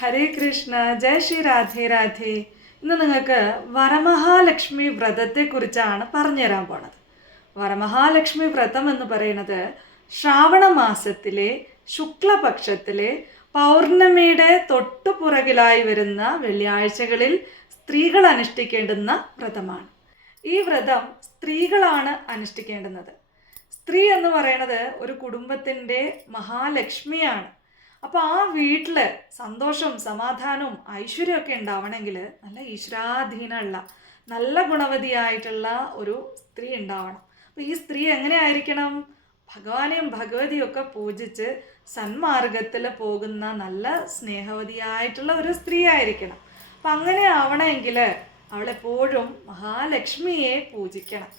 ഹരേ കൃഷ്ണ, ജയ് ശ്രീ രാധേ രാധേ. ഇന്ന് നിങ്ങൾക്ക് വരമഹാലക്ഷ്മി വ്രതത്തെക്കുറിച്ചാണ് പറഞ്ഞുതരാൻ പോണത്. വരമഹാലക്ഷ്മി വ്രതം എന്ന് പറയുന്നത് ശ്രാവണ മാസത്തിലെ ശുക്ലപക്ഷത്തിലെ പൗർണമിയുടെ തൊട്ടുപുറകിലായി വരുന്ന വെള്ളിയാഴ്ചകളിൽ സ്ത്രീകൾ അനുഷ്ഠിക്കേണ്ടുന്ന വ്രതമാണ്. ഈ വ്രതം സ്ത്രീകളാണ് അനുഷ്ഠിക്കേണ്ടുന്നത്. സ്ത്രീ എന്ന് പറയുന്നത് ഒരു കുടുംബത്തിൻ്റെ മഹാലക്ഷ്മിയാണ്. അപ്പോൾ ആ വീട്ടിൽ സന്തോഷവും സമാധാനവും ഐശ്വര്യമൊക്കെ ഉണ്ടാവണമെങ്കിൽ നല്ല ഈശ്വരാധീനമുള്ള നല്ല ഗുണവതിയായിട്ടുള്ള ഒരു സ്ത്രീ ഉണ്ടാവണം. അപ്പോൾ ഈ സ്ത്രീ എങ്ങനെയായിരിക്കണം? ഭഗവാനെയും ഭഗവതിയും ഒക്കെ പൂജിച്ച് സന്മാർഗത്തിൽ പോകുന്ന നല്ല സ്നേഹവതിയായിട്ടുള്ള ഒരു സ്ത്രീ ആയിരിക്കണം. അപ്പം അങ്ങനെ ആവണമെങ്കിൽ അവളെപ്പോഴും മഹാലക്ഷ്മിയെ പൂജിക്കണം.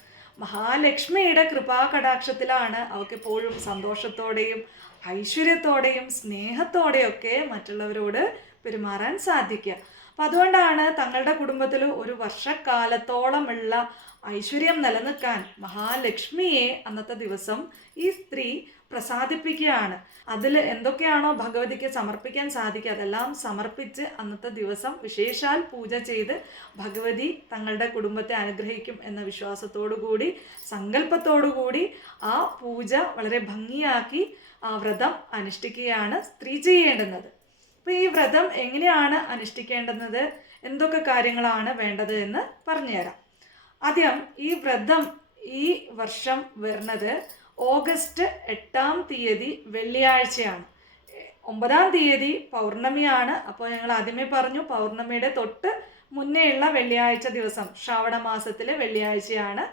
മഹാലക്ഷ്മിയുടെ കൃപാകടാക്ഷത്തിലാണ് അവൾക്കെപ്പോഴും സന്തോഷത്തോടെയും ഐശ്വര്യത്തോടെയും സ്നേഹത്തോടെയൊക്കെ മറ്റുള്ളവരോട് പെരുമാറാൻ സാധിക്കുക. അപ്പം അതുകൊണ്ടാണ് തങ്ങളുടെ കുടുംബത്തിൽ ഒരു വർഷക്കാലത്തോളമുള്ള ഐശ്വര്യം നിലനിൽക്കാൻ മഹാലക്ഷ്മിയെ അന്നത്തെ ദിവസം ഈ സ്ത്രീ പ്രസാദിപ്പിക്കുകയാണ്. അതിൽ എന്തൊക്കെയാണോ ഭഗവതിക്ക് സമർപ്പിക്കാൻ സാധിക്കുക അതെല്ലാം സമർപ്പിച്ച് അന്നത്തെ ദിവസം വിശേഷാൽ പൂജ ചെയ്ത് ഭഗവതി തങ്ങളുടെ കുടുംബത്തെ അനുഗ്രഹിക്കും എന്ന വിശ്വാസത്തോടു കൂടി സങ്കല്പത്തോടു കൂടി ആ പൂജ വളരെ ഭംഗിയാക്കി ആ വ്രതം അനുഷ്ഠിക്കുകയാണ് സ്ത്രീ ചെയ്യേണ്ടുന്നത്. അപ്പോൾ ഈ വ്രതം എങ്ങനെയാണ് അനുഷ്ഠിക്കേണ്ടുന്നത്, എന്തൊക്കെ കാര്യങ്ങളാണ് വേണ്ടത് എന്ന് പറഞ്ഞുതരാം. ആദ്യം ഈ വ്രതം ഈ വർഷം വരുന്നത് ഓഗസ്റ്റ് 8-ാം തീയതി വെള്ളിയാഴ്ചയാണ്. 9-ാം തീയതി പൗർണമിയാണ്. അപ്പോൾ ഞങ്ങൾ ആദ്യമേ പറഞ്ഞു പൗർണമിയുടെ തൊട്ട് മുന്നേയുള്ള വെള്ളിയാഴ്ച ദിവസം ശ്രാവണ മാസത്തിലെ വെള്ളിയാഴ്ചയാണ്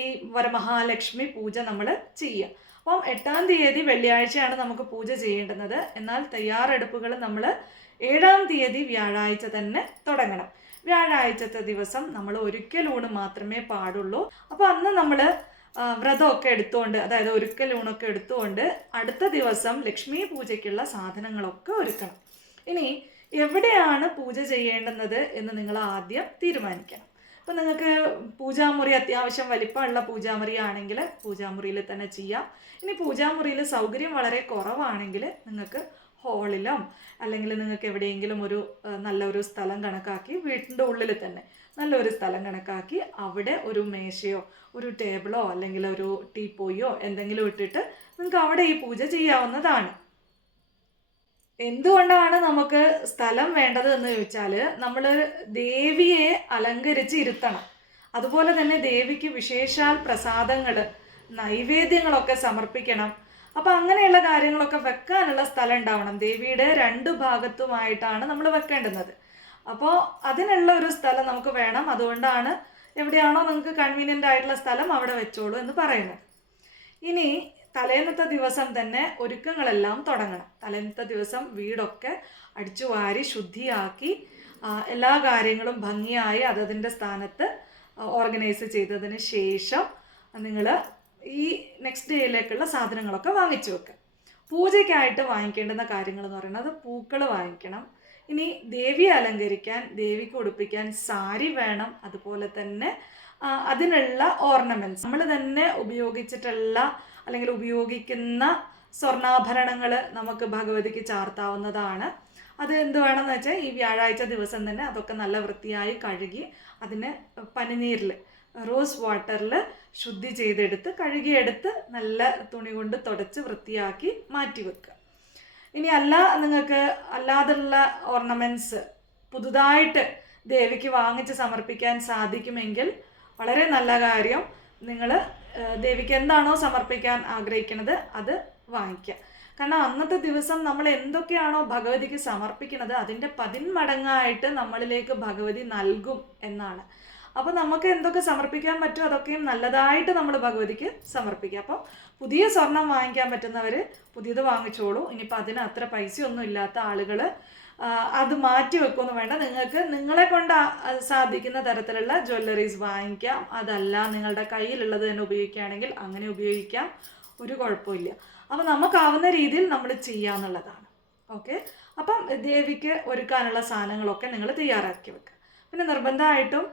ഈ വരമഹാലക്ഷ്മി പൂജ നമ്മൾ ചെയ്യുക. അപ്പം 8-ാം തീയതി വെള്ളിയാഴ്ചയാണ് നമുക്ക് പൂജ ചെയ്യേണ്ടുന്നത്. എന്നാൽ തയ്യാറെടുപ്പുകൾ നമ്മൾ 7-ാം തീയതി വ്യാഴാഴ്ച തന്നെ തുടങ്ങണം. വ്യാഴാഴ്ചത്തെ ദിവസം നമ്മൾ ഒരിക്കലൂണ് മാത്രമേ പാടുള്ളൂ. അപ്പോൾ അന്ന് നമ്മൾ വ്രതമൊക്കെ എടുത്തുകൊണ്ട്, അതായത് ഒരിക്കലൂണൊക്കെ എടുത്തുകൊണ്ട് അടുത്ത ദിവസം ലക്ഷ്മി പൂജയ്ക്കുള്ള സാധനങ്ങളൊക്കെ ഒരുക്കണം. ഇനി എവിടെയാണ് പൂജ ചെയ്യേണ്ടുന്നത് എന്ന് നിങ്ങൾ ആദ്യം തീരുമാനിക്കണം. അപ്പം നിങ്ങൾക്ക് പൂജാമുറി അത്യാവശ്യം വലിപ്പമുള്ള പൂജാമുറി ആണെങ്കിൽ പൂജാമുറിയിൽ തന്നെ ചെയ്യാം. ഇനി പൂജാമുറിയിൽ സൗകര്യം വളരെ കുറവാണെങ്കിൽ നിങ്ങൾക്ക് ഹാളിലോ അല്ലെങ്കിൽ നിങ്ങൾക്ക് എവിടെയെങ്കിലും ഒരു നല്ലൊരു സ്ഥലം കണക്കാക്കി വീട്ടിൻ്റെ ഉള്ളിൽ തന്നെ നല്ലൊരു സ്ഥലം കണക്കാക്കി അവിടെ ഒരു മേശയോ ഒരു ടേബിളോ അല്ലെങ്കിൽ ഒരു ടീപ്പോയോ എന്തെങ്കിലും ഇട്ടിട്ട് നിങ്ങൾക്ക് അവിടെ ഈ പൂജ ചെയ്യാവുന്നതാണ്. എന്തുകൊണ്ടാണ് നമുക്ക് സ്ഥലം വേണ്ടത് എന്ന് ചോദിച്ചാൽ നമ്മൾ ദേവിയെ അലങ്കരിച്ച് ഇരുത്തണം. അതുപോലെ തന്നെ ദേവിക്ക് വിശേഷാൽ പ്രസാദങ്ങൾ നൈവേദ്യങ്ങളൊക്കെ സമർപ്പിക്കണം. അപ്പം അങ്ങനെയുള്ള കാര്യങ്ങളൊക്കെ വെക്കാനുള്ള സ്ഥലം ഉണ്ടാവണം. ദേവിയുടെ 2 ഭാഗത്തുമായിട്ടാണ് നമ്മൾ വെക്കേണ്ടുന്നത്. അപ്പോൾ അതിനുള്ള ഒരു സ്ഥലം നമുക്ക് വേണം. അതുകൊണ്ടാണ് എവിടെയാണോ നിങ്ങൾക്ക് കൺവീനിയൻ്റ് ആയിട്ടുള്ള സ്ഥലം അവിടെ വെച്ചോളൂ എന്ന് പറയുന്നത്. ഇനി തലേന്നത്തെ ദിവസം തന്നെ ഒരുക്കങ്ങളെല്ലാം തുടങ്ങണം. തലേന്നത്തെ ദിവസം വീടൊക്കെ അടിച്ചു വാരി ശുദ്ധിയാക്കി എല്ലാ കാര്യങ്ങളും ഭംഗിയായി അതതിൻ്റെ സ്ഥാനത്ത് ഓർഗനൈസ് ചെയ്തതിന് ശേഷം നിങ്ങൾ ഈ നെക്സ്റ്റ് ഡേയിലേക്കുള്ള സാധനങ്ങളൊക്കെ വാങ്ങിച്ചു വെക്കുക. പൂജയ്ക്കായിട്ട് വാങ്ങിക്കേണ്ടുന്ന കാര്യങ്ങൾ എന്ന് പറയുന്നത് പൂക്കൾ വാങ്ങിക്കണം. ഇനി ദേവിയെ അലങ്കരിക്കാൻ ദേവിക്ക് ഉടുപ്പിക്കാൻ സാരി വേണം. അതുപോലെ തന്നെ അതിനുള്ള ഓർണമെൻറ്റ്സ് നമ്മൾ തന്നെ ഉപയോഗിച്ചിട്ടുള്ള അല്ലെങ്കിൽ ഉപയോഗിക്കുന്ന സ്വർണ്ണാഭരണങ്ങൾ നമുക്ക് ഭഗവതിക്ക് ചാർത്താവുന്നതാണ്. അത് എന്ത് വേണമെന്ന് വെച്ചാൽ ഈ വ്യാഴാഴ്ച ദിവസം തന്നെ അതൊക്കെ നല്ല വൃത്തിയായി കഴുകി അതിന് പനിനീരിൽ റോസ് വാട്ടറിൽ ശുദ്ധി ചെയ്തെടുത്ത് കഴുകിയെടുത്ത് നല്ല തുണി കൊണ്ട് തുടച്ച് വൃത്തിയാക്കി മാറ്റി വെക്കുക. ഇനി അല്ല നിങ്ങൾക്ക് അല്ലാതുള്ള ഓർണമെൻറ്റ്സ് പുതുതായിട്ട് ദേവിക്ക് വാങ്ങിച്ച് സമർപ്പിക്കാൻ സാധിക്കുമെങ്കിൽ വളരെ നല്ല കാര്യം. നിങ്ങൾ ദേവിക്ക് എന്താണോ സമർപ്പിക്കാൻ ആഗ്രഹിക്കുന്നത് അത് വാങ്ങിക്കുക. കാരണം അന്നത്തെ ദിവസം നമ്മൾ എന്തൊക്കെയാണോ ഭഗവതിക്ക് സമർപ്പിക്കുന്നത് അതിൻ്റെ 10 മടങ്ങായിട്ട് നമ്മളിലേക്ക് ഭഗവതി നൽകും എന്നാണ്. അപ്പോൾ നമുക്ക് എന്തൊക്കെ സമർപ്പിക്കാൻ പറ്റുമോ അതൊക്കെയും നല്ലതായിട്ട് നമ്മൾ ഭഗവതിക്ക് സമർപ്പിക്കുക. അപ്പം പുതിയ സ്വർണം വാങ്ങിക്കാൻ പറ്റുന്നവർ പുതിയത് വാങ്ങിച്ചോളൂ. ഇനിയിപ്പോൾ അതിന് അത്ര പൈസയൊന്നും ഇല്ലാത്ത ആളുകൾ അത് മാറ്റി വെക്കുമെന്ന് വേണ്ട. നിങ്ങൾക്ക് നിങ്ങളെ കൊണ്ട് സാധിക്കുന്ന തരത്തിലുള്ള ജ്വല്ലറീസ് വാങ്ങിക്കാം. അതല്ല നിങ്ങളുടെ കയ്യിലുള്ളത് തന്നെ ഉപയോഗിക്കുകയാണെങ്കിൽ അങ്ങനെ ഉപയോഗിക്കാം, ഒരു കുഴപ്പമില്ല. അപ്പം നമുക്കാവുന്ന രീതിയിൽ നമ്മൾ ചെയ്യാന്നുള്ളതാണ്. ഓക്കെ. അപ്പം ദേവിക്ക് ഒരുക്കാനുള്ള സാധനങ്ങളൊക്കെ നിങ്ങൾ തയ്യാറാക്കി വെക്കുക. പിന്നെ നിർബന്ധമായിട്ടും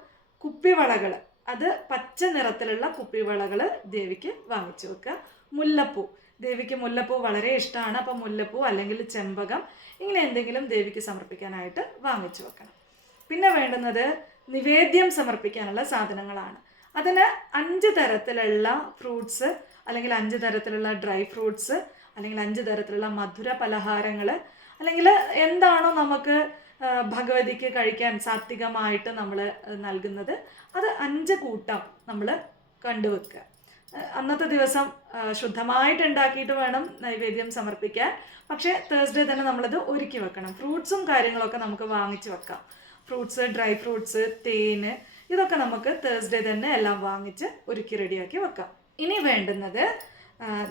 കുപ്പിവളകൾ, അത് പച്ച നിറത്തിലുള്ള കുപ്പിവളകൾ ദേവിക്ക് വാങ്ങിച്ചു വെക്കുക. മുല്ലപ്പൂ, ദേവിക്ക് മുല്ലപ്പൂ വളരെ ഇഷ്ടമാണ്. അപ്പോൾ മുല്ലപ്പൂ അല്ലെങ്കിൽ ചെമ്പകം ഇങ്ങനെ എന്തെങ്കിലും ദേവിക്ക് സമർപ്പിക്കാനായിട്ട് വാങ്ങിച്ചു വെക്കണം. പിന്നെ വേണ്ടുന്നത് നിവേദ്യം സമർപ്പിക്കാനുള്ള സാധനങ്ങളാണ്. അതിന് 5 തരത്തിലുള്ള ഫ്രൂട്ട്സ് അല്ലെങ്കിൽ 5 തരത്തിലുള്ള ഡ്രൈ ഫ്രൂട്ട്സ് അല്ലെങ്കിൽ 5 തരത്തിലുള്ള മധുര പലഹാരങ്ങൾ അല്ലെങ്കിൽ എന്താണോ നമുക്ക് ഭഗവതിക്ക് കഴിക്കാൻ സാത്വികമായിട്ട് നമ്മൾ നൽകുന്നത് അത് 5 കൂട്ടം നമ്മൾ കണ്ടുവെക്കുക. അന്നത്തെ ദിവസം ശുദ്ധമായിട്ട് ഉണ്ടാക്കിയിട്ട് വേണം നൈവേദ്യം സമർപ്പിക്കാൻ. പക്ഷേ തേഴ്സ്ഡേ തന്നെ നമ്മളത് ഒരുക്കി വെക്കണം. ഫ്രൂട്ട്സും കാര്യങ്ങളൊക്കെ നമുക്ക് വാങ്ങിച്ച് വെക്കാം. ഫ്രൂട്ട്സ്, ഡ്രൈ ഫ്രൂട്ട്സ്, തേന് ഇതൊക്കെ നമുക്ക് തേഴ്സ്ഡേ തന്നെ എല്ലാം വാങ്ങിച്ച് ഒരുക്കി റെഡിയാക്കി വെക്കാം. ഇനി വേണ്ടുന്നത്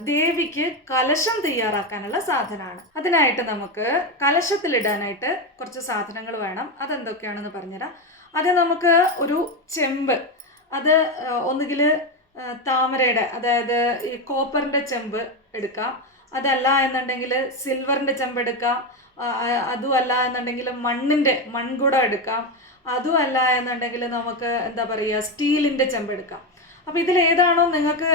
ദേവിക്ക് കലശം തയ്യാറാക്കാനുള്ള സാധനമാണ്. അതിനായിട്ട് നമുക്ക് കലശത്തിലിടാനായിട്ട് കുറച്ച് സാധനങ്ങൾ വേണം. അതെന്തൊക്കെയാണെന്ന് പറഞ്ഞുതരാം. അത് നമുക്ക് ഒരു ചെമ്പ്, അത് ഒന്നുകിൽ താമരയുടെ അതായത് ഈ കോപ്പറിൻ്റെ ചെമ്പ് എടുക്കാം. അതല്ല എന്നുണ്ടെങ്കിൽ സിൽവറിൻ്റെ ചെമ്പ് എടുക്കാം. അതുമല്ല എന്നുണ്ടെങ്കിൽ മൺകുടം എടുക്കാം. അതുമല്ല എന്നുണ്ടെങ്കിൽ നമുക്ക് എന്താ പറയുക സ്റ്റീലിൻ്റെ ചെമ്പ് എടുക്കാം. അപ്പോൾ ഇതിലേതാണോ നിങ്ങൾക്ക്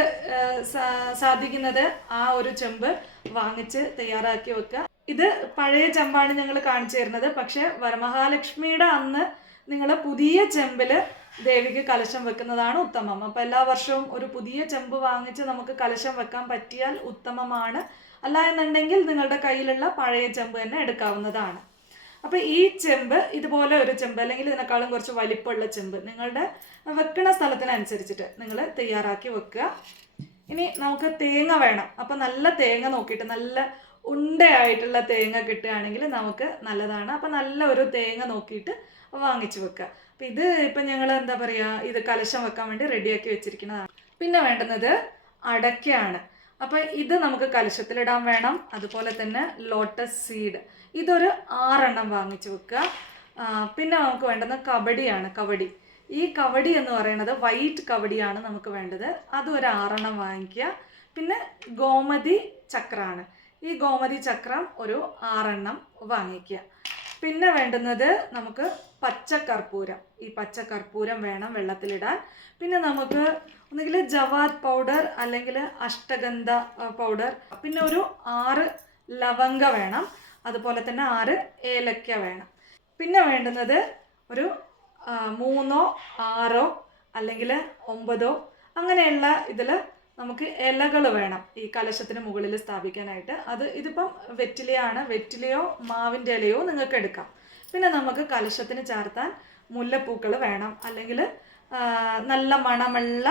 സാധിക്കുന്നത് ആ ഒരു ചെമ്പ് വാങ്ങിച്ച് തയ്യാറാക്കി വെക്കുക. ഇത് പഴയ ചെമ്പാണ് ഞങ്ങൾ കാണിച്ചു തരുന്നത്. പക്ഷേ വരമഹാലക്ഷ്മിയുടെ അന്ന് നിങ്ങൾ പുതിയ ചെമ്പിൽ ദേവിക്ക് കലശം വെക്കുന്നതാണ് ഉത്തമം. അപ്പോൾ എല്ലാ വർഷവും ഒരു പുതിയ ചെമ്പ് വാങ്ങിച്ച് നമുക്ക് കലശം വെക്കാൻ പറ്റിയാൽ ഉത്തമമാണ്. അല്ല എന്നുണ്ടെങ്കിൽ നിങ്ങളുടെ കയ്യിലുള്ള പഴയ ചെമ്പ് തന്നെ എടുക്കാവുന്നതാണ്. അപ്പോൾ ഈ ചെമ്പ് ഇതുപോലെ ഒരു ചെമ്പ് അല്ലെങ്കിൽ ഇതിനേക്കാളും കുറച്ച് വലിപ്പമുള്ള ചെമ്പ് നിങ്ങളുടെ വെക്കുന്ന സ്ഥലത്തിനനുസരിച്ചിട്ട് നിങ്ങൾ തയ്യാറാക്കി വെക്കുക. ഇനി നമുക്ക് തേങ്ങ വേണം. അപ്പോൾ നല്ല തേങ്ങ നോക്കിയിട്ട് നല്ല ഉണ്ടയായിട്ടുള്ള തേങ്ങ കിട്ടുകയാണെങ്കിൽ നമുക്ക് നല്ലതാണ്. അപ്പോൾ നല്ല ഒരു തേങ്ങ നോക്കിയിട്ട് വാങ്ങിച്ചു വെക്കുക. അപ്പം ഇത് ഇപ്പം ഞങ്ങൾ എന്താ പറയുക ഇത് കലശം വെക്കാൻ വേണ്ടി റെഡിയാക്കി വെച്ചിരിക്കുന്നതാണ്. പിന്നെ വേണ്ടുന്നത് അടയ്ക്കയാണ്. അപ്പോൾ ഇത് നമുക്ക് കലശത്തിലിടാൻ വേണം. അതുപോലെ തന്നെ ലോട്ടസ് സീഡ് ഇതൊരു 6 എണ്ണം വാങ്ങിച്ചു വെക്കുക. പിന്നെ നമുക്ക് വേണ്ടുന്നത് കബഡിയാണ്. ഈ കബഡി എന്ന് പറയുന്നത് വൈറ്റ് കബഡിയാണ് നമുക്ക് വേണ്ടത്. അതൊരു 6 എണ്ണം വാങ്ങിക്കുക. പിന്നെ ഗോമതി ചക്രമാണ്. ഈ ഗോമതി ചക്രം ഒരു 6 എണ്ണം വാങ്ങിക്കുക. പിന്നെ വേണ്ടുന്നത് നമുക്ക് പച്ചക്കർപ്പൂരം. ഈ പച്ചക്കർപ്പൂരം വേണം വെള്ളത്തിലിടാൻ. പിന്നെ നമുക്ക് ഒന്നുകിൽ ജവാദ് പൗഡർ അല്ലെങ്കിൽ അഷ്ടഗന്ധ പൗഡർ. പിന്നെ ഒരു 6 ലവംഗ വേണം. അതുപോലെ തന്നെ 6 ഏലക്ക വേണം. പിന്നെ വേണ്ടുന്നത് ഒരു 3 6 അല്ലെങ്കിൽ 9 അങ്ങനെയുള്ള ഇതിൽ നമുക്ക് ഇലകൾ വേണം ഈ കലശത്തിന് മുകളിൽ സ്ഥാപിക്കാനായിട്ട്. ഇതിപ്പം വെറ്റിലയാണ്. വെറ്റിലയോ മാവിൻ്റെ ഇലയോ നിങ്ങൾക്ക് എടുക്കാം. പിന്നെ നമുക്ക് കലശത്തിന് ചാർത്താൻ മുല്ലപ്പൂക്കൾ വേണം. അല്ലെങ്കിൽ നല്ല മണമുള്ള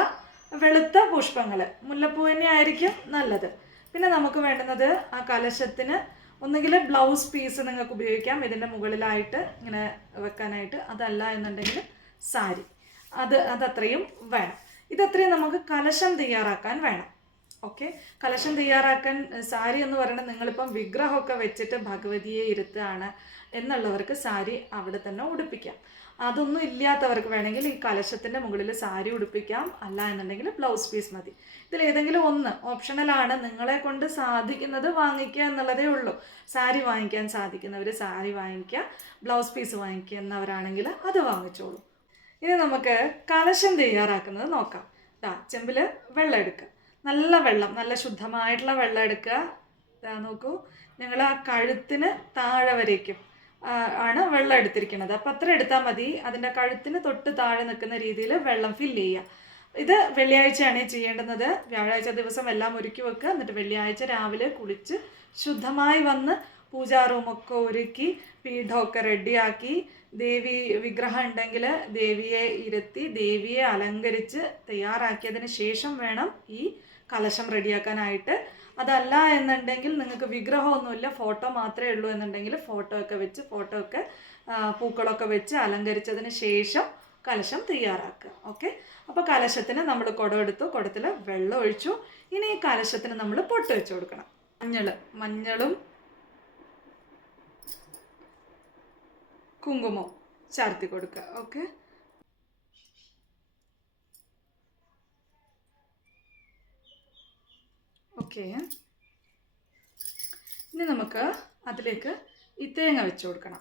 വെളുത്ത പുഷ്പങ്ങൾ, മുല്ലപ്പൂ തന്നെയായിരിക്കും നല്ലത്. പിന്നെ നമുക്ക് വേണ്ടുന്നത് ആ കലശത്തിന് ഒന്നുകിൽ ബ്ലൗസ് പീസ് നിങ്ങൾക്ക് ഉപയോഗിക്കാം ഇതിൻ്റെ മുകളിലായിട്ട് ഇങ്ങനെ വെക്കാനായിട്ട്. അതല്ല എന്നുണ്ടെങ്കിൽ സാരി, അതത്രയും വേണം. ഇതത്രയും നമുക്ക് കലശം തയ്യാറാക്കാൻ വേണം. ഓക്കെ, കലശം തയ്യാറാക്കാൻ സാരി എന്ന് പറയുന്നത് നിങ്ങളിപ്പം വിഗ്രഹമൊക്കെ വെച്ചിട്ട് ഭഗവതിയെ ഇരുത്തുകയാണ് എന്നുള്ളവർക്ക് സാരി അവിടെ തന്നെ ഉടുപ്പിക്കാം. അതൊന്നും ഇല്ലാത്തവർക്ക് വേണമെങ്കിൽ ഈ കലശത്തിൻ്റെ മുകളിൽ സാരി ഉടുപ്പിക്കാം. അല്ല എന്നുണ്ടെങ്കിൽ ബ്ലൗസ് പീസ് മതി. ഇതിലേതെങ്കിലും ഒന്ന് ഓപ്ഷണലാണ്. നിങ്ങളെ കൊണ്ട് സാധിക്കുന്നത് വാങ്ങിക്കുക എന്നുള്ളതേ ഉള്ളൂ. സാരി വാങ്ങിക്കാൻ സാധിക്കുന്നവർ സാരി വാങ്ങിക്കുക, ബ്ലൗസ് പീസ് വാങ്ങിക്കുന്നവരാണെങ്കിൽ അത് വാങ്ങിച്ചോളൂ. ഇനി നമുക്ക് കലശം തയ്യാറാക്കുന്നത് നോക്കാം. ചെമ്പിൽ വെള്ളം എടുക്കുക. നല്ല വെള്ളം, നല്ല ശുദ്ധമായിട്ടുള്ള വെള്ളം എടുക്കുക. നോക്കൂ, ഞങ്ങൾ ആ കഴുത്തിന് താഴെ വരേക്കും ആണ് വെള്ളം എടുത്തിരിക്കുന്നത്. അപ്പം അത്ര എടുത്താൽ മതി. അതിൻ്റെ കഴുത്തിന് തൊട്ട് താഴെ നിൽക്കുന്ന രീതിയിൽ വെള്ളം ഫില്ല് ചെയ്യുക. ഇത് വെള്ളിയാഴ്ചയാണ് ചെയ്യേണ്ടുന്നത്. വ്യാഴാഴ്ച ദിവസം എല്ലാം ഒരുക്കി വെക്കുക. എന്നിട്ട് വെള്ളിയാഴ്ച രാവിലെ കുളിച്ച് ശുദ്ധമായി വന്ന് പൂജാ റൂമൊക്കെ ഒരുക്കി പീഠമൊക്കെ റെഡിയാക്കി ദേവി വിഗ്രഹം ഉണ്ടെങ്കിൽ ദേവിയെ ഇരുത്തി ദേവിയെ അലങ്കരിച്ച് തയ്യാറാക്കിയതിന് ശേഷം വേണം ഈ കലശം റെഡിയാക്കാനായിട്ട്. അതല്ല എന്നുണ്ടെങ്കിൽ നിങ്ങൾക്ക് വിഗ്രഹമൊന്നുമില്ല, ഫോട്ടോ മാത്രമേ ഉള്ളൂ എന്നുണ്ടെങ്കിൽ ഫോട്ടോ ഒക്കെ പൂക്കളൊക്കെ വെച്ച് അലങ്കരിച്ചതിന് ശേഷം കലശം തയ്യാറാക്കുക. ഓക്കെ, അപ്പോൾ കലശത്തിന് നമ്മൾ കുടം എടുത്തു, കുടത്തിൽ വെള്ളം ഒഴിച്ചു. ഇനി ഈ കലശത്തിന് നമ്മൾ പൊട്ട് വെച്ച് കൊടുക്കണം. മഞ്ഞളും കുങ്കുമം ചാർത്തി കൊടുക്കുക. ഓക്കെ, ഇനി നമുക്ക് അതിലേക്ക് ഈ തേങ്ങ വെച്ച് കൊടുക്കണം.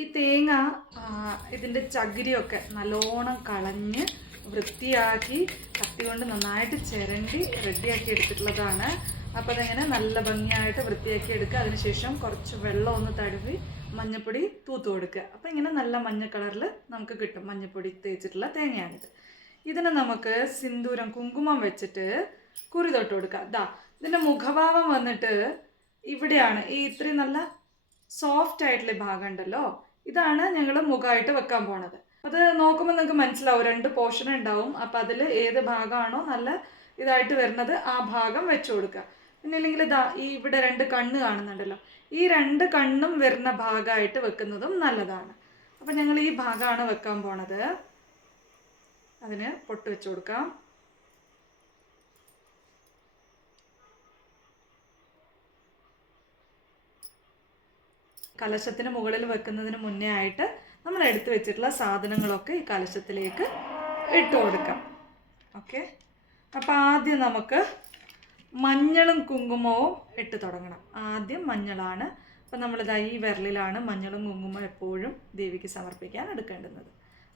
ഈ തേങ്ങ ഇതിൻ്റെ ചകിരിയൊക്കെ നല്ലോണം കളഞ്ഞ് വൃത്തിയാക്കി കത്തി കൊണ്ട് നന്നായിട്ട് ചിരണ്ടി റെഡിയാക്കി എടുത്തിട്ടുള്ളതാണ്. അപ്പോൾ അതിങ്ങനെ നല്ല ഭംഗിയായിട്ട് വൃത്തിയാക്കി എടുക്കുക. അതിനുശേഷം കുറച്ച് വെള്ളം ഒന്ന് തടവി മഞ്ഞൾപ്പൊടി തൂത്ത് കൊടുക്കുക. അപ്പോൾ ഇങ്ങനെ നല്ല മഞ്ഞ കളറിൽ നമുക്ക് കിട്ടും. മഞ്ഞൾപ്പൊടി തേച്ചിട്ടുള്ള തേങ്ങയാണിത്. ഇതിനെ നമുക്ക് സിന്ദൂരം കുങ്കുമം വെച്ചിട്ട് കുറി തൊട്ട് കൊടുക്കുക. ദാ ഇതിൻ്റെ മുഖഭാവം വന്നിട്ട് ഇവിടെയാണ്. ഈ ഇത്രയും നല്ല സോഫ്റ്റ് ആയിട്ടുള്ള ഭാഗം ഉണ്ടല്ലോ, ഇതാണ് ഞങ്ങൾ മുഖമായിട്ട് വെക്കാൻ പോണത്. അത് നോക്കുമ്പോൾ നിങ്ങൾക്ക് മനസ്സിലാവും 2 പോർഷൻ ഉണ്ടാവും. അപ്പം അതിൽ ഏത് ഭാഗമാണോ നല്ല ഇതായിട്ട് വരുന്നത് ആ ഭാഗം വെച്ചു കൊടുക്കുക. പിന്നെ അല്ലെങ്കിൽ ഇതാ ഈ ഇവിടെ 2 കണ്ണ് കാണുന്നുണ്ടല്ലോ, ഈ 2 കണ്ണും വരുന്ന ഭാഗമായിട്ട് വെക്കുന്നതും നല്ലതാണ്. അപ്പം ഞങ്ങൾ ഈ ഭാഗമാണ് വെക്കാൻ പോണത്. അതിന് പൊട്ട് വെച്ച് കൊടുക്കാം. കലശത്തിന് മുകളിൽ വെക്കുന്നതിന് മുന്നേ ആയിട്ട് നമ്മൾ എടുത്തു വെച്ചിട്ടുള്ള സാധനങ്ങളൊക്കെ ഈ കലശത്തിലേക്ക് ഇട്ട് കൊടുക്കാം. ഓക്കെ, അപ്പോൾ ആദ്യം നമുക്ക് മഞ്ഞളും കുങ്കുമവും ഇട്ട് തുടങ്ങണം. ആദ്യം മഞ്ഞളാണ്. അപ്പം നമ്മളിതാ ഈ വിരലിലാണ് മഞ്ഞളും കുങ്കുമവും എപ്പോഴും ദേവിക്ക് സമർപ്പിക്കാൻ എടുക്കേണ്ടുന്നത്.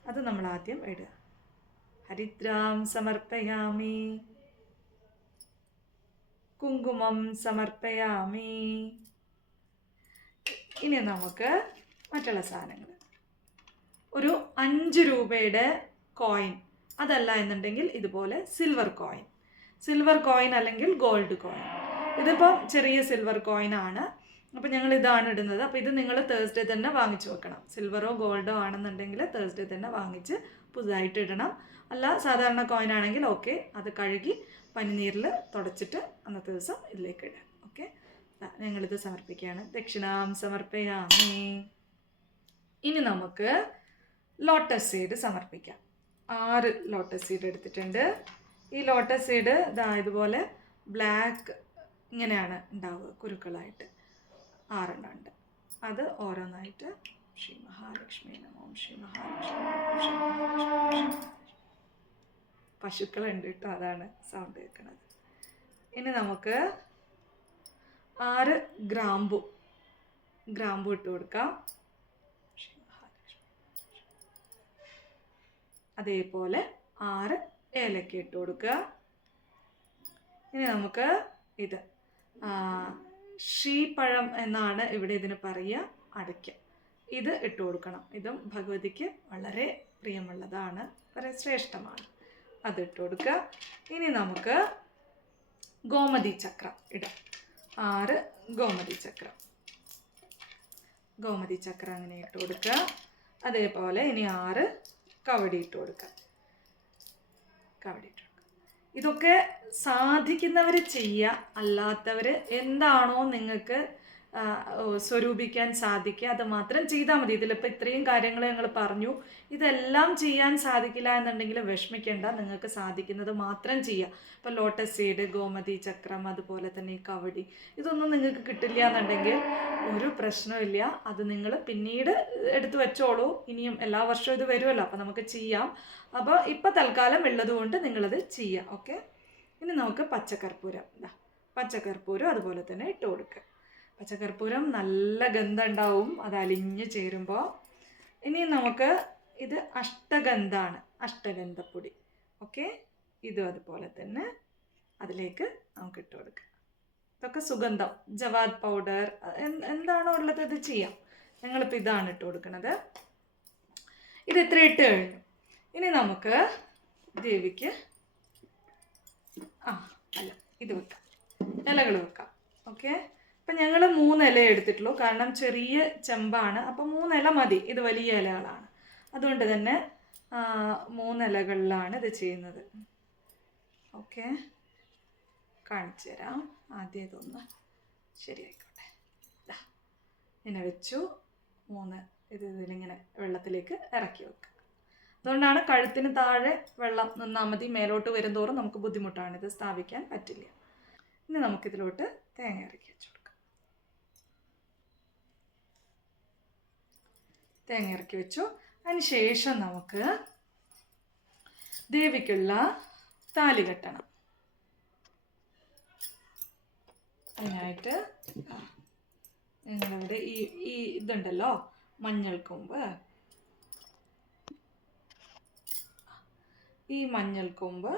അത് നമ്മൾ ആദ്യം ഇടുക. ഹരിദ്രാം സമർപ്പയാമി, കുങ്കുമം സമർപ്പയാമി. ഇനി നമുക്ക് മറ്റുള്ള സാധനങ്ങൾ, ഒരു 5 രൂപയുടെ കോയിൻ, അതല്ല എന്നുണ്ടെങ്കിൽ ഇതുപോലെ സിൽവർ കോയിൻ അല്ലെങ്കിൽ ഗോൾഡ് കോയിൻ. ഇതിപ്പോൾ ചെറിയ സിൽവർ കോയിൻ ആണ്. അപ്പോൾ ഞങ്ങൾ ഇതാണ് ഇടുന്നത്. അപ്പോൾ ഇത് നിങ്ങൾ തേഴ്സ്ഡേ തന്നെ വാങ്ങിച്ചു വെക്കണം. സിൽവറോ ഗോൾഡോ ആണെന്നുണ്ടെങ്കിൽ തേഴ്സ്ഡേ തന്നെ വാങ്ങിച്ച് പുതുതായിട്ട് ഇടണം. അല്ല സാധാരണ കോയിൻ ആണെങ്കിൽ ഓക്കെ, അത് കഴുകി പനിനീരിൽ തുടച്ചിട്ട് അന്നത്തെ ദിവസം ഇതിലേക്ക് ഇടാം. ഓക്കെ, ഞങ്ങളിത് സമർപ്പിക്കുകയാണ്. ദക്ഷിണാം സമർപ്പയാമി. ഇനി നമുക്ക് ലോട്ടസ് സീഡ് സമർപ്പിക്കാം. 6 ലോട്ടസ് സീഡ് എടുത്തിട്ടുണ്ട്. ഈ ലോട്ടസ് സീഡ് ഇതുപോലെ ബ്ലാക്ക് ഇങ്ങനെയാണ് ഉണ്ടാവുക, കുരുക്കളായിട്ട് 6 ഉണ്ട്. അത് ഓരോന്നായിട്ട് ശ്രീ മഹാലക്ഷ്മി നമോ, ശ്രീ മഹാലക്ഷ്മി നമോ. പശുക്കളുണ്ട് കേട്ടോ, അതാണ് സൗണ്ട് കേൾക്കുന്നത്. ഇനി നമുക്ക് 6 ഗ്രാമ്പു ഇട്ട് കൊടുക്കാം. അതേപോലെ 6 ഏലക്ക ഇട്ട് കൊടുക്കുക. ഇനി നമുക്ക് ഇത് ശ്രീപഴം എന്നാണ് ഇവിടെ ഇതിന് പറയുക, അടയ്ക്ക. ഇത് ഇട്ട് കൊടുക്കണം. ഇതും ഭഗവതിക്ക് വളരെ പ്രിയമുള്ളതാണ്, വളരെ ശ്രേഷ്ഠമാണ്. അതിട്ട് കൊടുക്കുക. ഇനി നമുക്ക് ഗോമതി ചക്രം ഇടാം. 6 ഗോമതി ചക്രം അങ്ങനെ ഇട്ട് കൊടുക്കുക. അതേപോലെ ഇനി 6 കവടി ഇട്ട് കൊടുക്കുക. ഇതൊക്കെ സാധിക്കുന്നവർ ചെയ്യുക, അല്ലാത്തവർ എന്താണോ നിങ്ങൾക്ക് സ്വരൂപിക്കാൻ സാധിക്കുക അത് മാത്രം ചെയ്താൽ മതി. ഇതിലിപ്പോൾ ഇത്രയും കാര്യങ്ങൾ ഞങ്ങൾ പറഞ്ഞു. ഇതെല്ലാം ചെയ്യാൻ സാധിക്കില്ല എന്നുണ്ടെങ്കിൽ വിഷമിക്കേണ്ട, നിങ്ങൾക്ക് സാധിക്കുന്നത് മാത്രം ചെയ്യുക. ഇപ്പോൾ ലോട്ടസ് സീഡ്, ഗോമതി ചക്രം, അതുപോലെ തന്നെ ഈ കവടി, ഇതൊന്നും നിങ്ങൾക്ക് കിട്ടില്ല എന്നുണ്ടെങ്കിൽ ഒരു പ്രശ്നമില്ല. അത് നിങ്ങൾ പിന്നീട് എടുത്തു വെച്ചോളൂ. ഇനിയും എല്ലാ വർഷവും ഇത് വരുമല്ലോ, അപ്പോൾ നമുക്ക് ചെയ്യാം. അപ്പോൾ ഇപ്പോൾ തൽക്കാലം ഉള്ളതുകൊണ്ട് നിങ്ങളത് ചെയ്യുക. ഓക്കെ, ഇനി നമുക്ക് പച്ചക്കർപ്പൂരം അതുപോലെ തന്നെ ഇട്ട് കൊടുക്കുക. പച്ചക്കർപ്പൂരം നല്ല ഗന്ധം ഉണ്ടാവും അത് അലിഞ്ഞ് ചേരുമ്പോൾ. ഇനി നമുക്ക് ഇത് അഷ്ടഗന്ധപ്പൊടി. ഓക്കെ, ഇതും അതുപോലെ തന്നെ അതിലേക്ക് നമുക്ക് ഇട്ട് കൊടുക്കുക. ഇതൊക്കെ സുഗന്ധം, ജവാദ് പൗഡർ, എന്താണോ ഉള്ളത് അത് ചെയ്യാം. ഞങ്ങളിപ്പോൾ ഇതാണ് ഇട്ട് കൊടുക്കുന്നത്. ഇത് ഇത്ര ഇട്ട് കഴിഞ്ഞു. ഇനി നമുക്ക് ദേവിക്ക് ഇത് വെക്കാം, ഇലകൾ വെക്കാം. ഓക്കെ, അപ്പം ഞങ്ങൾ 3 ഇല എടുത്തിട്ടുള്ളൂ, കാരണം ചെറിയ ചെമ്പാണ്. അപ്പം 3 ഇല മതി, ഇത് വലിയ ഇലകളാണ്. അതുകൊണ്ട് തന്നെ 3 ഇലകളിലാണ് ഇത് ചെയ്യുന്നത്. ഓക്കെ, കാണിച്ചു തരാം. ആദ്യം ഇതൊന്ന് ശരിയായിക്കോട്ടെ. ഇങ്ങനെ വെച്ചു. 3 ഇതിലിങ്ങനെ വെള്ളത്തിലേക്ക് ഇറക്കി വെക്കുക. അതുകൊണ്ടാണ് കഴുത്തിന് താഴെ വെള്ളം നിന്നാൽ മതി. മേലോട്ട് വരുന്തോറും നമുക്ക് ബുദ്ധിമുട്ടാണ്, ഇത് സ്ഥാപിക്കാൻ പറ്റില്ല. ഇനി നമുക്കിതിലോട്ട് തേങ്ങ ഇറക്കി വെച്ചു കൊടുക്കാം. തേങ്ങ ഇറക്കി വെച്ചു. അതിന് ശേഷം നമുക്ക് ദേവിക്കുള്ള താലി കെട്ടണം. അതിനായിട്ട് നിങ്ങളിവിടെ ഈ ഇതുണ്ടല്ലോ, മഞ്ഞൾക്കൊമ്പ്. ഈ മഞ്ഞൾക്കൊമ്പ്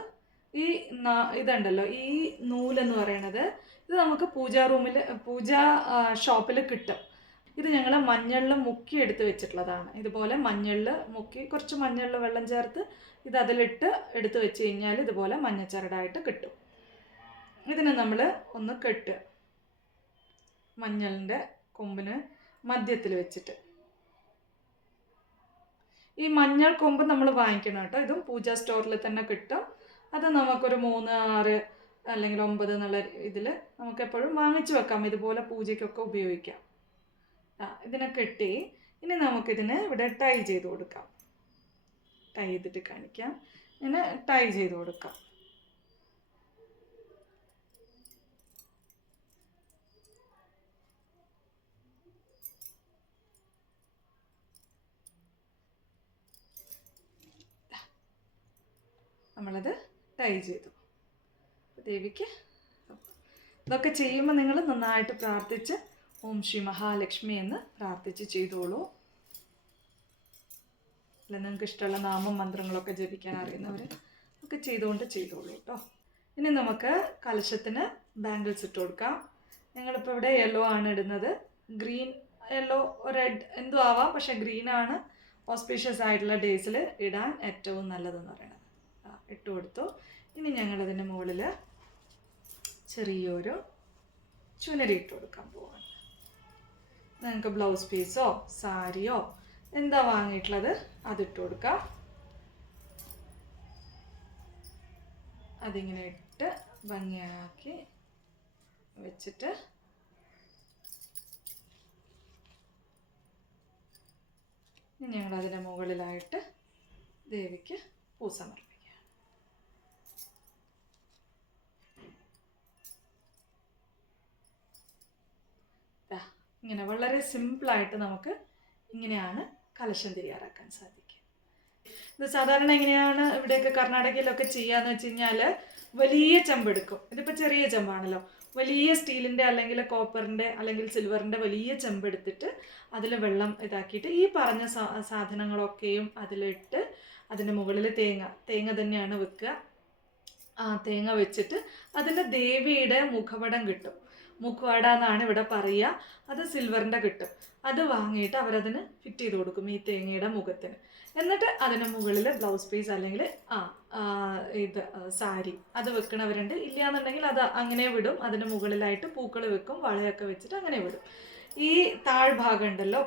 ഈ ഇതുണ്ടല്ലോ, ഈ നൂലെന്ന് പറയണത് ഇത് നമുക്ക് പൂജാ ഷോപ്പിൽ കിട്ടും. ഇത് ഞങ്ങൾ മഞ്ഞളിൽ മുക്കി എടുത്ത് വെച്ചിട്ടുള്ളതാണ്. ഇതുപോലെ മഞ്ഞളിൽ മുക്കി കുറച്ച് മഞ്ഞളിൽ വെള്ളം ചേർത്ത് ഇത് അതിലിട്ട് എടുത്ത് വെച്ച് കഴിഞ്ഞാൽ ഇതുപോലെ മഞ്ഞച്ചരടായിട്ട് കിട്ടും. ഇതിനെ നമ്മൾ ഒന്ന് കെട്ടുക, മഞ്ഞളിൻ്റെ കൊമ്പിന് മധ്യത്തിൽ വെച്ചിട്ട്. ഈ മഞ്ഞൾ കൊമ്പ് നമ്മൾ വാങ്ങിക്കണം കേട്ടോ. ഇതും പൂജാ സ്റ്റോറിൽ തന്നെ കിട്ടും. അത് നമുക്കൊരു 3, 6 അല്ലെങ്കിൽ 9 എന്നുള്ള ഇതിൽ നമുക്ക് എപ്പോഴും വാങ്ങിച്ചു വെക്കാം. ഇതുപോലെ പൂജയ്ക്കൊക്കെ ഉപയോഗിക്കാം. ഇതിനെ കെട്ടി ഇനി നമുക്കിതിനെ ഇവിടെ ടൈ ചെയ്ത് കൊടുക്കാം. ടൈ ചെയ്തിട്ട് കാണിക്കാം. ഇങ്ങനെ ടൈ ചെയ്ത് കൊടുക്കാം. നമ്മളത് ടൈ ചെയ്തു. ദേവിക്ക് ഇതൊക്കെ ചെയ്യുമ്പോൾ നിങ്ങൾ നന്നായിട്ട് പ്രാർത്ഥിച്ച് ഓം ശ്രീ മഹാലക്ഷ്മി എന്ന് പ്രാർത്ഥിച്ച് ചെയ്തോളൂ. അല്ല, നിങ്ങൾക്ക് ഇഷ്ടമുള്ള നാമം മന്ത്രങ്ങളൊക്കെ ജപിക്കാൻ അറിയുന്നവർ ഒക്കെ ചെയ്തോളൂ കേട്ടോ. ഇനി നമുക്ക് കലശത്തിന് ബാംഗിൾസ് ഇട്ട് കൊടുക്കാം. ഞങ്ങളിപ്പോൾ ഇവിടെ യെല്ലോ ആണ് ഇടുന്നത്. ഗ്രീൻ, യെല്ലോ, റെഡ് എന്തും ആവാം, പക്ഷെ ഗ്രീനാണ് ഓസ്പീഷ്യസ് ആയിട്ടുള്ള ഡേയ്സിൽ ഇടാൻ ഏറ്റവും നല്ലതെന്ന് പറയുന്നത്. ഇട്ട് കൊടുത്തു. ഇനി ഞങ്ങളതിൻ്റെ മുകളിൽ ചെറിയൊരു ചുനരി ഇട്ട് കൊടുക്കാൻ പോവാണ്. നിങ്ങൾക്ക് ബ്ലൗസ് പീസോ സാരിയോ എന്താ വാങ്ങിയിട്ടുള്ളത് അതിട്ട് കൊടുക്കാം. അതിങ്ങനെ ഇട്ട് ഭംഗിയാക്കി വെച്ചിട്ട് ഇനി ഞങ്ങളതിൻ്റെ മുകളിലായിട്ട് ദേവിക്ക് പൂ സമർപ്പിക്കാം. ഇങ്ങനെ വളരെ സിമ്പിളായിട്ട് നമുക്ക് ഇങ്ങനെയാണ് കലശം തയ്യാറാക്കാൻ സാധിക്കുക. ഇത് സാധാരണ എങ്ങനെയാണ് ഇവിടെയൊക്കെ കർണാടകയിലൊക്കെ ചെയ്യാന്ന് വെച്ച് കഴിഞ്ഞാൽ വലിയ ചെമ്പെടുക്കും. ഇതിപ്പോൾ ചെറിയ ചെമ്പാണല്ലോ. വലിയ സ്റ്റീലിൻ്റെ അല്ലെങ്കിൽ കോപ്പറിൻ്റെ അല്ലെങ്കിൽ സിൽവറിൻ്റെ വലിയ ചെമ്പെടുത്തിട്ട് അതിൽ വെള്ളം ഇതാക്കിയിട്ട് ഈ പറഞ്ഞ സാധനങ്ങളൊക്കെയും അതിലിട്ട് അതിൻ്റെ മുകളിൽ തേങ്ങ തന്നെയാണ് വെക്കുക. ആ തേങ്ങ വെച്ചിട്ട് അതിൻ്റെ ദേവിയുടെ മുഖപടം കിട്ടും. മുഖവാട എന്നാണ് ഇവിടെ പറയുക. അത് സിൽവറിൻ്റെ കിട്ടും. അത് വാങ്ങിയിട്ട് അവരതിന് ഫിറ്റ് ചെയ്ത് കൊടുക്കും ഈ തേങ്ങയുടെ മുഖത്തിന്. എന്നിട്ട് അതിന് മുകളിൽ ബ്ലൗസ് പീസ് അല്ലെങ്കിൽ ഇത് സാരി അത് വെക്കണവരുണ്ട്. ഇല്ലയെന്നുണ്ടെങ്കിൽ അത് അങ്ങനെ വിടും. അതിന് മുകളിലായിട്ട് പൂക്കൾ വെക്കും, വളയൊക്കെ വെച്ചിട്ട് അങ്ങനെ വിടും. ഈ താഴ്ഭാഗം ഉണ്ടല്ലോ,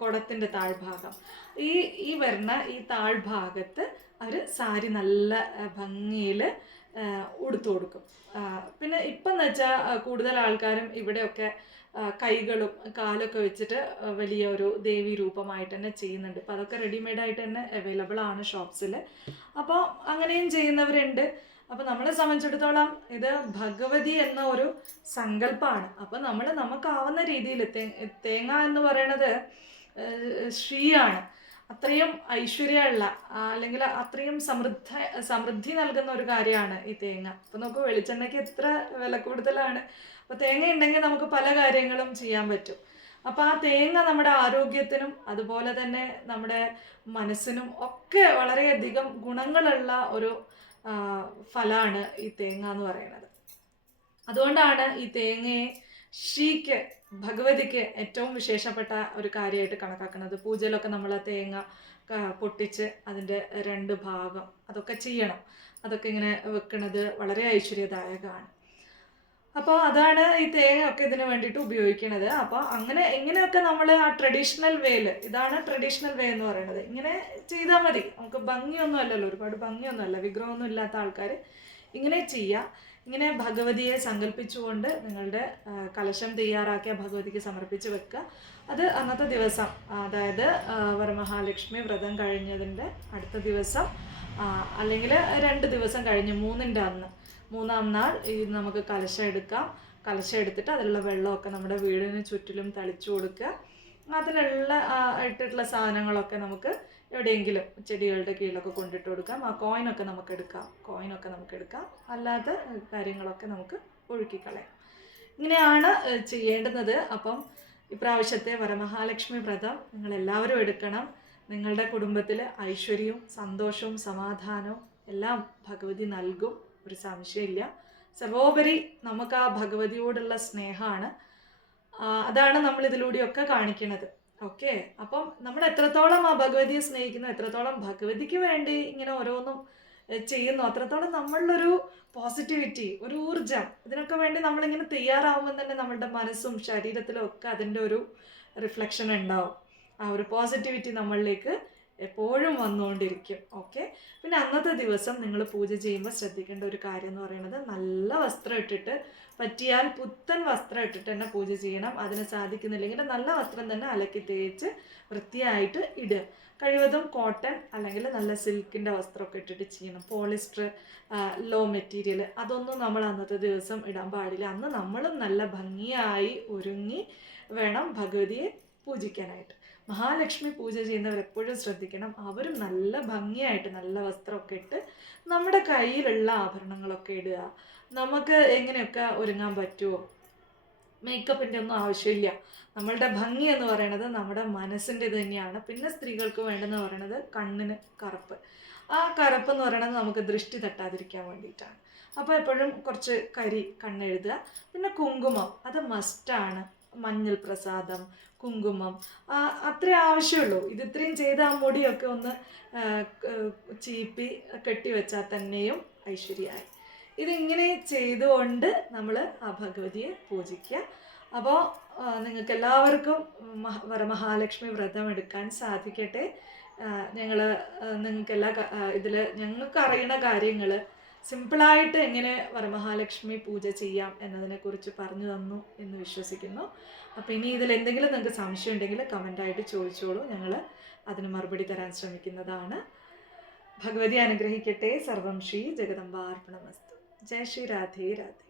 കുടത്തിൻ്റെ താഴ്ഭാഗം, ഈ വരുന്ന ഈ താഴ്ഭാഗത്ത് അവർ സാരി നല്ല ഭംഗിയിൽ ഉടുത്തു കൊടുക്കും. പിന്നെ ഇപ്പം എന്ന് വെച്ചാൽ കൂടുതൽ ആൾക്കാരും ഇവിടെയൊക്കെ കൈകളും കാലൊക്കെ വെച്ചിട്ട് വലിയ ഒരു ദേവി രൂപമായിട്ട് തന്നെ ചെയ്യുന്നുണ്ട്. അപ്പോൾ അതൊക്കെ റെഡിമെയ്ഡായിട്ട് തന്നെ അവൈലബിൾ ആണ് ഷോപ്സിൽ. അപ്പോൾ അങ്ങനെയും ചെയ്യുന്നവരുണ്ട്. അപ്പോൾ നമ്മളെ സംബന്ധിച്ചിടത്തോളം ഇത് ഭഗവതി എന്ന ഒരു സങ്കല്പമാണ്. അപ്പോൾ നമുക്കാവുന്ന രീതിയിൽ തേങ്ങ എന്ന് പറയുന്നത് ശ്രീയാണ്. അത്രയും ഐശ്വര്യമുള്ള അല്ലെങ്കിൽ അത്രയും സമൃദ്ധി നൽകുന്ന ഒരു കാര്യമാണ് ഈ തേങ്ങ. അപ്പോൾ നമുക്ക് വെളിച്ചെണ്ണയ്ക്ക് എത്ര വില കൂടുതലാണ്. അപ്പോൾ തേങ്ങ ഉണ്ടെങ്കിൽ നമുക്ക് പല കാര്യങ്ങളും ചെയ്യാൻ പറ്റും. അപ്പോൾ ആ തേങ്ങ നമ്മുടെ ആരോഗ്യത്തിനും അതുപോലെ തന്നെ നമ്മുടെ മനസ്സിനും ഒക്കെ വളരെയധികം ഗുണങ്ങളുള്ള ഒരു ഫലമാണ് ഈ തേങ്ങ എന്ന് പറയുന്നത്. അതുകൊണ്ടാണ് ഈ തേങ്ങയെ ശ്രീക്ക് ഭഗവതിക്ക് ഏറ്റവും വിശേഷപ്പെട്ട ഒരു കാര്യമായിട്ട് കണക്കാക്കുന്നത്. പൂജയിലൊക്കെ നമ്മൾ തേങ്ങ പൊട്ടിച്ച് അതിൻ്റെ 2 ഭാഗം അതൊക്കെ ചെയ്യണം. അതൊക്കെ ഇങ്ങനെ വെക്കുന്നത് വളരെ ഐശ്വര്യദായകമാണ്. അപ്പോൾ അതാണ് ഈ തേങ്ങയൊക്കെ ഇതിന് വേണ്ടിയിട്ട് ഉപയോഗിക്കുന്നത്. അപ്പോൾ ഇങ്ങനെയൊക്കെ നമ്മൾ ആ ട്രഡീഷണൽ വേയിൽ, ഇതാണ് ട്രഡീഷണൽ വേ എന്ന് പറയുന്നത്. ഇങ്ങനെ ചെയ്താൽ മതി. നമുക്ക് ഭംഗിയൊന്നും അല്ലല്ലോ, ഒരുപാട് ഭംഗിയൊന്നുമല്ല, വിഗ്രഹമൊന്നും ഇല്ലാത്ത ആൾക്കാർ ഇങ്ങനെ ചെയ്യുക. ഇങ്ങനെ ഭഗവതിയെ സങ്കല്പിച്ചുകൊണ്ട് നിങ്ങളുടെ കലശം തയ്യാറാക്കിയ ഭഗവതിക്ക് സമർപ്പിച്ച് വെക്കുക. അത് അന്നത്തെ ദിവസം, അതായത് വരമഹാലക്ഷ്മി വ്രതം കഴിഞ്ഞതിൻ്റെ അടുത്ത ദിവസം അല്ലെങ്കിൽ 2 ദിവസം കഴിഞ്ഞ് 3ൻ്റെ അന്ന്, 3-ാം നാൾ നമുക്ക് കലശം എടുക്കാം. കലശം എടുത്തിട്ട് അതിലുള്ള വെള്ളമൊക്കെ നമ്മുടെ വീടിന് ചുറ്റിലും തളിച്ചു കൊടുക്കുക. അതിലുള്ള ഇട്ടിട്ടുള്ള സാധനങ്ങളൊക്കെ നമുക്ക് എവിടെയെങ്കിലും ചെടികളുടെ കീഴിലൊക്കെ കൊണ്ടിട്ട് കൊടുക്കാം. ആ കോയിനൊക്കെ നമുക്ക് എടുക്കാം. അല്ലാത്ത കാര്യങ്ങളൊക്കെ നമുക്ക് ഒഴുക്കിക്കളയാം. ഇങ്ങനെയാണ് ചെയ്യേണ്ടുന്നത്. അപ്പം ഇപ്രാവശ്യത്തെ വരമഹാലക്ഷ്മി വ്രതം നിങ്ങളെല്ലാവരും എടുക്കണം. നിങ്ങളുടെ കുടുംബത്തിൽ ഐശ്വര്യവും സന്തോഷവും സമാധാനവും എല്ലാം ഭഗവതി നൽകും. ഒരു സംശയമില്ല. സർവോപരി നമുക്ക് ആ ഭഗവതിയോടുള്ള സ്നേഹമാണ്, അതാണ് നമ്മൾ ഇതിലൂടെയൊക്കെ കാണിക്കുന്നത്. ഓക്കെ, അപ്പം നമ്മൾ എത്രത്തോളം ആ ഭഗവതിയെ സ്നേഹിക്കുന്നു, എത്രത്തോളം ഭഗവതിക്ക് വേണ്ടി ഇങ്ങനെ ഓരോന്നും ചെയ്യുന്നു, അത്രത്തോളം നമ്മളിലൊരു പോസിറ്റിവിറ്റി, ഒരു ഊർജം, ഇതിനൊക്കെ വേണ്ടി നമ്മളിങ്ങനെ തയ്യാറാവുമ്പോൾ തന്നെ നമ്മളുടെ മനസ്സും ശരീരത്തിലും ഒക്കെ അതിൻ്റെ ഒരു റിഫ്ലക്ഷൻ ഉണ്ടാവും. ആ ഒരു പോസിറ്റിവിറ്റി നമ്മളിലേക്ക് എപ്പോഴും വന്നുകൊണ്ടിരിക്കും. ഓക്കെ, പിന്നെ അന്നത്തെ ദിവസം നിങ്ങൾ പൂജ ചെയ്യുമ്പോൾ ശ്രദ്ധിക്കേണ്ട ഒരു കാര്യം എന്ന് പറയുന്നത്, നല്ല വസ്ത്രം ഇട്ടിട്ട്, പറ്റിയാൽ പുത്തൻ വസ്ത്രം ഇട്ടിട്ട് തന്നെ പൂജ ചെയ്യണം. അതിന് സാധിക്കുന്നില്ലെങ്കിൽ നല്ല വസ്ത്രം തന്നെ അലക്കി തേച്ച് വൃത്തിയായിട്ട് ഇടുക. കഴിവതും കോട്ടൺ അല്ലെങ്കിൽ നല്ല സിൽക്കിൻ്റെ വസ്ത്രമൊക്കെ ഇട്ടിട്ട് ചെയ്യണം. പോളിസ്റ്റർ, ലോ മെറ്റീരിയൽ, അതൊന്നും നമ്മൾ അന്നത്തെ ദിവസം ഇടാൻ പാടില്ല. അന്ന് നമ്മളും നല്ല ഭംഗിയായി ഒരുങ്ങി വേണം ഭഗവതിയെ പൂജിക്കാനായിട്ട്. മഹാലക്ഷ്മി പൂജ ചെയ്യുന്നവർ എപ്പോഴും ശ്രദ്ധിക്കണം, അവരും നല്ല ഭംഗിയായിട്ട് നല്ല വസ്ത്രമൊക്കെ ഇട്ട് നമ്മുടെ കയ്യിലുള്ള ആഭരണങ്ങളൊക്കെ ഇടുക. നമുക്ക് എങ്ങനെയൊക്കെ ഒരുങ്ങാൻ പറ്റുമോ, മേക്കപ്പിൻ്റെ ഒന്നും ആവശ്യമില്ല. നമ്മളുടെ ഭംഗി എന്ന് പറയുന്നത് നമ്മുടെ മനസ്സിൻ്റെ ഇത് തന്നെയാണ്. പിന്നെ സ്ത്രീകൾക്ക് വേണ്ടതെന്ന് പറയുന്നത് കണ്ണിന് കറുപ്പ്. ആ കറുപ്പ് എന്ന് പറയുന്നത് നമുക്ക് ദൃഷ്ടി തട്ടാതിരിക്കാൻ വേണ്ടിയിട്ടാണ്. അപ്പോൾ എപ്പോഴും കുറച്ച് കരി കണ്ണെഴുതുക. പിന്നെ കുങ്കുമം, അത് മസ്റ്റാണ്. മഞ്ഞൾ പ്രസാദം, കുങ്കുമം, അത്രേ ആവശ്യമുള്ളൂ. ഇത് ഇത്രയും ചെയ്ത് ആ മുടിയൊക്കെ ഒന്ന് ചീപ്പി കെട്ടിവെച്ചാൽ തന്നെയും ഐശ്വര്യമായി. ഇതിങ്ങനെ ചെയ്തുകൊണ്ട് നമ്മൾ ആ ഭഗവതിയെ പൂജിക്കുക. അപ്പോൾ നിങ്ങൾക്ക് എല്ലാവർക്കും വരമഹാലക്ഷ്മി വ്രതം എടുക്കാൻ സാധിക്കട്ടെ. നിങ്ങൾക്ക് ഇതിൽ ഞങ്ങൾക്ക് അറിയുന്ന കാര്യങ്ങൾ സിമ്പിളായിട്ട് എങ്ങനെ വരമഹാലക്ഷ്മി പൂജ ചെയ്യാം എന്നതിനെക്കുറിച്ച് പറഞ്ഞു തന്നു എന്ന് വിശ്വസിക്കുന്നു. അപ്പോൾ ഇനി ഇതിൽ എന്തെങ്കിലും നിങ്ങൾക്ക് സംശയം ഉണ്ടെങ്കിൽ കമൻ്റായിട്ട് ചോദിച്ചോളൂ, ഞങ്ങൾ അതിന് മറുപടി തരാൻ ശ്രമിക്കുന്നതാണ്. ഭഗവതി അനുഗ്രഹിക്കട്ടെ. സർവം ശ്രീ ജഗദംബാർപ്പണമസ്തു. ജയ ശ്രീ രാധേ രാധേ.